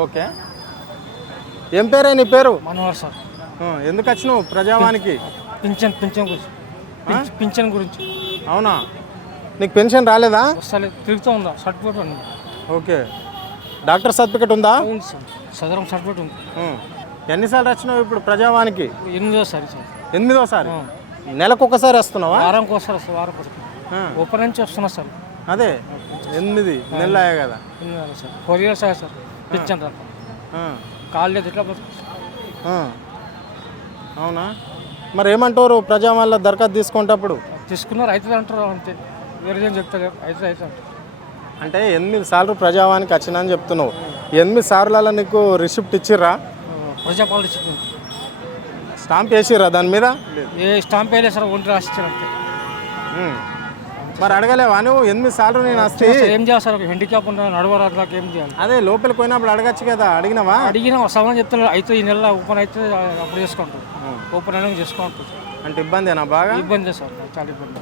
Okay. ఏం పేరే నీ పేరు? మనోహర్ సార్. ఎందుకు వచ్చినావు ప్రజావానికి? పింఛన్ గురించి. పింఛన్ గురించి. అవునా, నీకు పెన్షన్ రాలేదా? వస్తలే, తిరుగుతూ ఉందా సర్టిఫికేట్ ఉంది. ఓకే, డాక్టర్ సర్టిఫికేట్ ఉందా? ఉంది సార్, సదరం సర్టిఫికేట్ ఉంది. ఎన్నిసార్లు వచ్చినావు ఇప్పుడు ప్రజావానికి? 8వ సారి సార్. 8వ సారి? నెలకు ఒకసారి వస్తున్నావా? వారానికి వస్తారు సార్, వారం ఓపెన్ నుంచి వస్తున్నా సార్. అదే 8 నెలలు అయ్యా కదా సార్. 4 years అయ్యా సార్. పింఛన్ రాక కాలేదు, ఎట్లా అవునా? మరి ఏమంటారు ప్రజావాళ్ళ దరఖాస్తు తీసుకునేటప్పుడు? తీసుకున్నారు, అవుతుంది అంటారు, అంతే, వేరే ఏం చెప్తారు, అవుతుంది అంటారు. అంటే 8 సార్లు ప్రజావానికి వచ్చినా అని చెప్తున్నావు. 8 సార్లలో నీకు రిసిప్ట్ ఇచ్చిర్రా? ప్రజాపాలన ఇచ్చింది. స్టాంప్ వేసిర్రా దాని మీద? ఏ స్టాంప్ వేయలేదు సార్, ఒంటి రాసిచ్చారు అంతే. మరి అడగలేవా నువ్వు? 8 సార్లు నేను వస్తే ఏం చేయాలి సార్? హ్యాండిక్యాప్ ఉన్న నడవరాక ఏం చేయాలి? అదే లోపలికి పోయినప్పుడు అడగచ్చు కదా, అడిగినావా? అడిగినా సమానం చెప్తాను, అయితే ఈ నెల ఓపెన్ అయితే అప్పుడు చేసుకుంటారు, ఓపెన్ అయినా చేసుకుంటారు. అంటే ఇబ్బందేనా? బాగా ఇబ్బంది సార్, చాలా ఇబ్బంది.